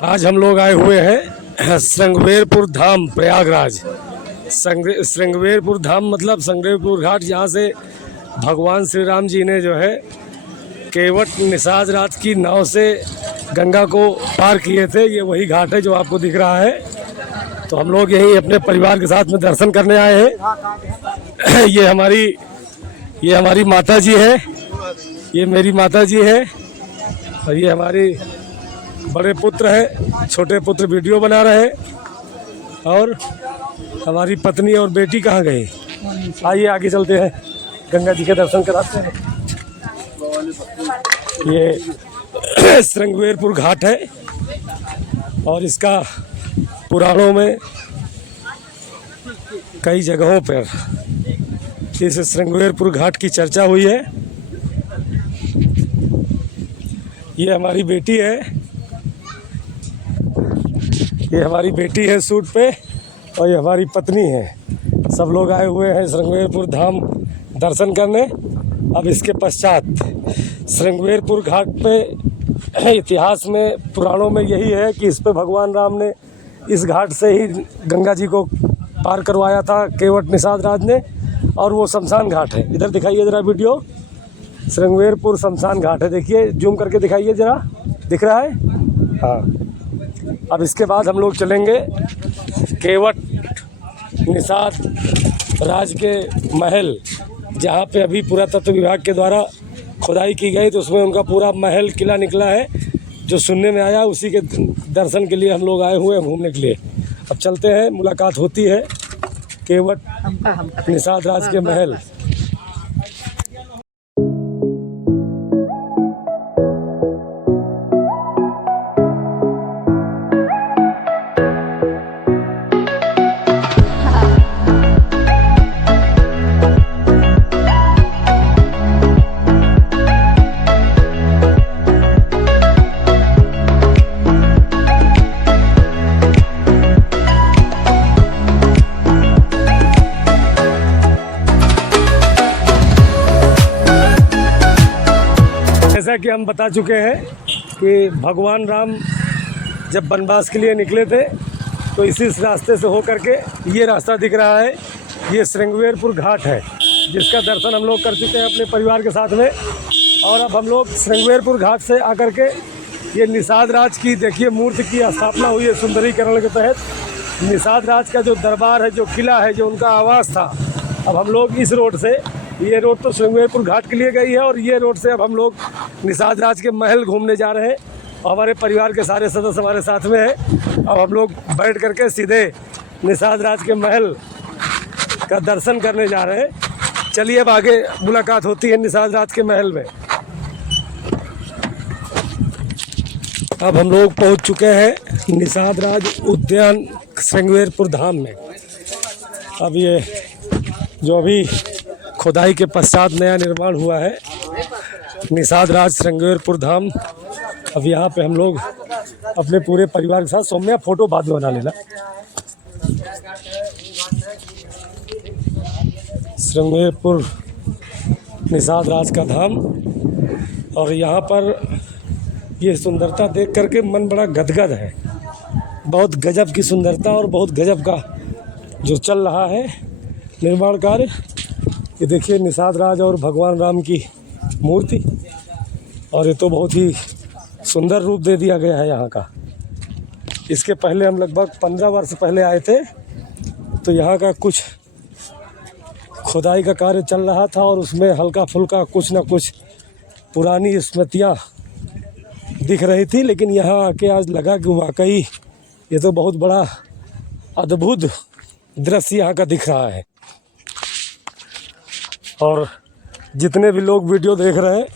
आज हम लोग आए हुए हैं श्रृंगवेरपुर धाम प्रयागराज। श्रृंगवेरपुर धाम मतलब श्रृंगवेरपुर घाट, जहाँ से भगवान श्री राम जी ने जो है केवट निषाद राज की नाव से गंगा को पार किए थे। ये वही घाट है जो आपको दिख रहा है। तो हम लोग यहीं अपने परिवार के साथ में दर्शन करने आए हैं। ये हमारी माता जी है, ये मेरी माता जी है, और ये हमारे बड़े पुत्र है, छोटे पुत्र वीडियो बना रहे हैं। और हमारी पत्नी और बेटी कहाँ गई? आइए आगे चलते हैं, गंगा जी के दर्शन कराते हैं। ये श्रृंगवेरपुर घाट है और इसका पुराणों में कई जगहों पर इस श्रृंगवेरपुर घाट की चर्चा हुई है। ये हमारी बेटी है, ये हमारी बेटी है सूट पे, और ये हमारी पत्नी है। सब लोग आए हुए हैं श्रृंगवेरपुर धाम दर्शन करने। अब इसके पश्चात श्रृंगवेरपुर घाट पे इतिहास में, पुराणों में यही है कि इस पे भगवान राम ने इस घाट से ही गंगा जी को पार करवाया था केवट निषाद राज ने। और वो शमशान घाट है। इधर दिखाइए ज़रा वीडियो, श्रृंगवेरपुर शमशान घाट है। देखिए, जूम करके दिखाइए ज़रा, दिख रहा है? हाँ। अब इसके बाद हम लोग चलेंगे केवट निषाद राज के महल, जहाँ पे अभी पुरातत्व विभाग के द्वारा खुदाई की गई, तो उसमें उनका पूरा महल किला निकला है जो सुनने में आया। उसी के दर्शन के लिए हम लोग आए हुए हैं घूमने के लिए। अब चलते हैं, मुलाकात होती है केवट निषाद राज के महल। जैसा कि हम बता चुके हैं कि भगवान राम जब वनवास के लिए निकले थे तो इसी रास्ते से होकर के ये रास्ता दिख रहा है। ये श्रृंगवेरपुर घाट है, जिसका दर्शन हम लोग कर चुके हैं अपने परिवार के साथ में। और अब हम लोग श्रृंगवेरपुर घाट से आकर के ये निषाद राज की, देखिए, मूर्ति की स्थापना हुई है सुंदरीकरण के तहत। निषाद राज का जो दरबार है, जो किला है, जो उनका आवास था, अब हम लोग इस रोड से, ये रोड तो श्रृंगवेरपुर घाट के लिए गई है, और ये रोड से अब हम लोग निषाद राज के महल घूमने जा रहे हैं। और हमारे परिवार के सारे सदस्य हमारे साथ में हैं। अब हम लोग बैठ करके सीधे निषाद राज के महल का दर्शन करने जा रहे हैं। चलिए अब आगे मुलाकात होती है निषाद राज के महल में। अब हम लोग पहुंच चुके हैं निषाद राज उद्यान श्रृंगवेरपुर धाम में। अब ये जो अभी खुदाई के पश्चात नया निर्माण हुआ है निषाद राज श्रृंगवेरपुर धाम। अब यहाँ पे हम लोग अपने पूरे परिवार के साथ, सौम्या फोटो बाद में बना लेना, श्रृंगवेरपुर निषाद राज का धाम। और यहाँ पर ये सुंदरता देख करके मन बड़ा गदगद है। बहुत गजब की सुंदरता और बहुत गजब का जो चल रहा है निर्माण कार्य। ये देखिए निषाद राज और भगवान राम की मूर्ति, और ये तो बहुत ही सुंदर रूप दे दिया गया है यहाँ का। इसके पहले हम लगभग 15 वर्ष पहले आए थे, तो यहाँ का कुछ खुदाई का कार्य चल रहा था और उसमें हल्का फुल्का कुछ ना कुछ पुरानी स्मृतियाँ दिख रही थी। लेकिन यहाँ आके आज लगा कि वाकई ये तो बहुत बड़ा अद्भुत दृश्य यहाँ का दिख रहा है। और जितने भी लोग वीडियो देख रहे हैं,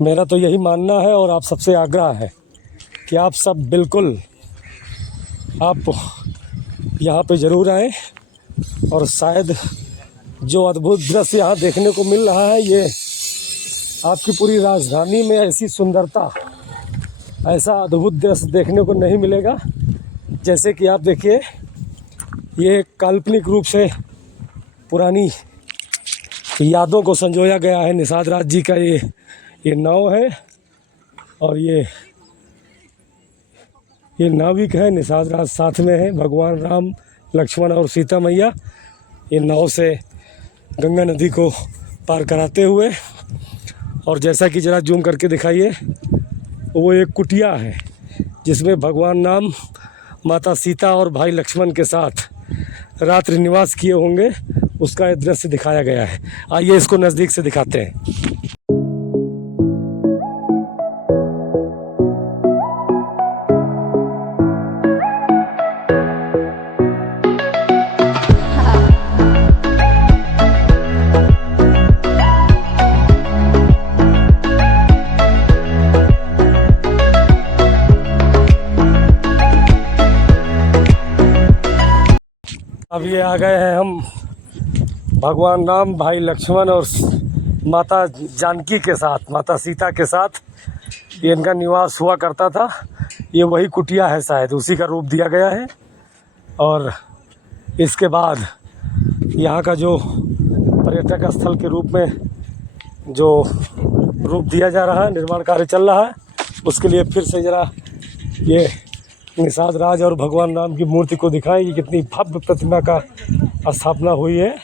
मेरा तो यही मानना है और आप सबसे आग्रह है कि आप सब बिल्कुल आप यहाँ पे ज़रूर आएँ। और शायद जो अद्भुत दृश्य यहाँ देखने को मिल रहा है, ये आपकी पूरी राजधानी में ऐसी सुंदरता, ऐसा अद्भुत दृश्य देखने को नहीं मिलेगा। जैसे कि आप देखिए, ये काल्पनिक रूप से पुरानी यादों को संजोया गया है। निषाद राज जी का ये नाव है और ये ये नाविक है, निषाद राज साथ में है, भगवान राम, लक्ष्मण और सीता मैया ये नाव से गंगा नदी को पार कराते हुए। और जैसा कि ज़रा जूम करके दिखाइए, वो एक कुटिया है जिसमें भगवान राम, माता सीता और भाई लक्ष्मण के साथ रात्रि निवास किए होंगे, उसका दृश्य दिखाया गया है। आइए इसको नज़दीक से दिखाते हैं। अब ये आ गए हैं हम भगवान राम, भाई लक्ष्मण और माता जानकी के साथ, माता सीता के साथ ये इनका निवास हुआ करता था। ये वही कुटिया है, शायद उसी का रूप दिया गया है। और इसके बाद यहाँ का जो पर्यटक स्थल के रूप में जो रूप दिया जा रहा है, निर्माण कार्य चल रहा है, उसके लिए फिर से ज़रा ये निषाद राज और भगवान राम की मूर्ति को दिखाएं कि कितनी भव्य प्रतिमा का स्थापना हुई है।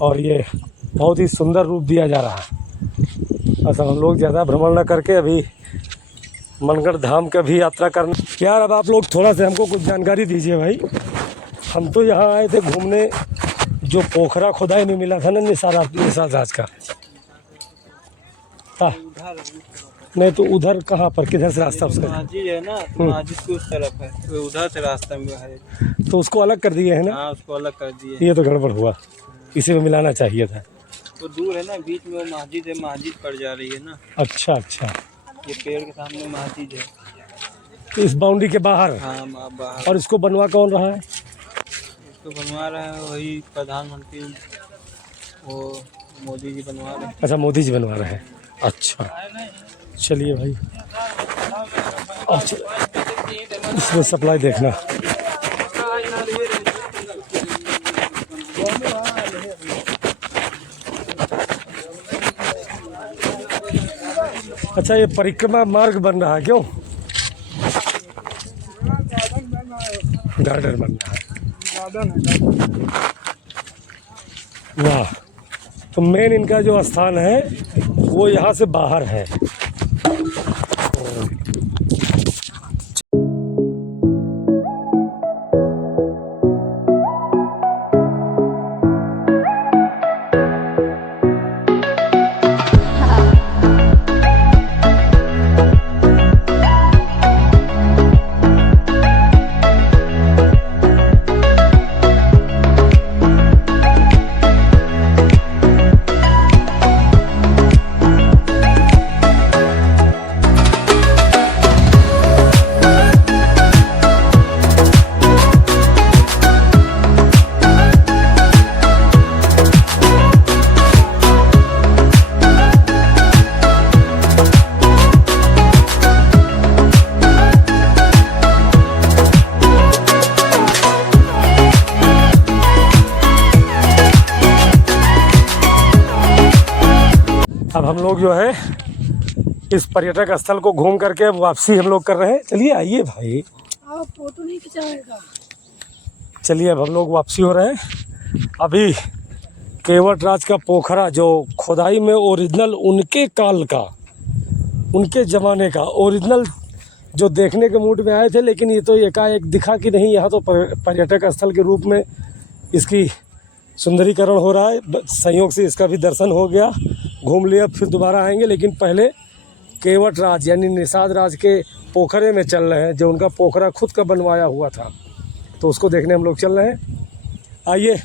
और ये बहुत ही सुंदर रूप दिया जा रहा है। ऐसा हम लोग ज़्यादा भ्रमण न करके अभी मनगढ़ धाम का भी यात्रा करना। यार अब आप लोग थोड़ा सा हमको कुछ जानकारी दीजिए भाई। हम तो यहाँ आए थे घूमने, जो पोखरा खुदाई में मिला था ना निषाद राज का, हाँ नहीं तो उधर कहाँ पर, किधर से रास्ता उसका? मस्जिद है ना, तो मस्जिद की उस तरफ है, तो उधर से रास्ता में है। तो उसको अलग कर दिए है ना? हाँ, उसको अलग कर दिए। ये तो गड़बड़ हुआ, इसी में मिलाना चाहिए था। तो दूर है ना, बीच में वो मस्जिद है, मस्जिद पड़ जा रही है ना। अच्छा अच्छा, ये पेड़ के सामने मस्जिद है। तो इस बाउंड्री के बाहर? हाँ बाहर। और इसको बनवा कौन रहा है? इसको बनवा रहा है वही प्रधानमंत्री, वो मोदी जी बनवा रहे हैं। अच्छा, मोदी जी बनवा रहे हैं। अच्छा चलिए भाई, इसमें सप्लाई देखना। अच्छा, ये परिक्रमा मार्ग बन रहा है क्यों? गार्डन बन रहा है, वाह। तो मेन इनका जो स्थान है वो यहाँ से बाहर है। अब हम लोग जो है इस पर्यटक स्थल को घूम करके अब वापसी हम लोग कर रहे हैं। चलिए आइए भाई, आप फोटो नहीं खिंचाएगा। चलिए अब हम लोग वापसी हो रहे हैं। अभी केवट राज का पोखरा जो खुदाई में ओरिजिनल उनके काल का, उनके ज़माने का ओरिजिनल जो देखने के मूड में आए थे, लेकिन ये तो एकाएक दिखा कि नहीं, यहाँ तो पर्यटक स्थल के रूप में इसकी सुंदरीकरण हो रहा है। संयोग से इसका भी दर्शन हो गया, घूम लिया, फिर दोबारा आएंगे। लेकिन पहले केवट राज यानी निषाद राज के पोखरे में चल रहे हैं, जो उनका पोखरा खुद का बनवाया हुआ था, तो उसको देखने हम लोग चल रहे हैं। आइए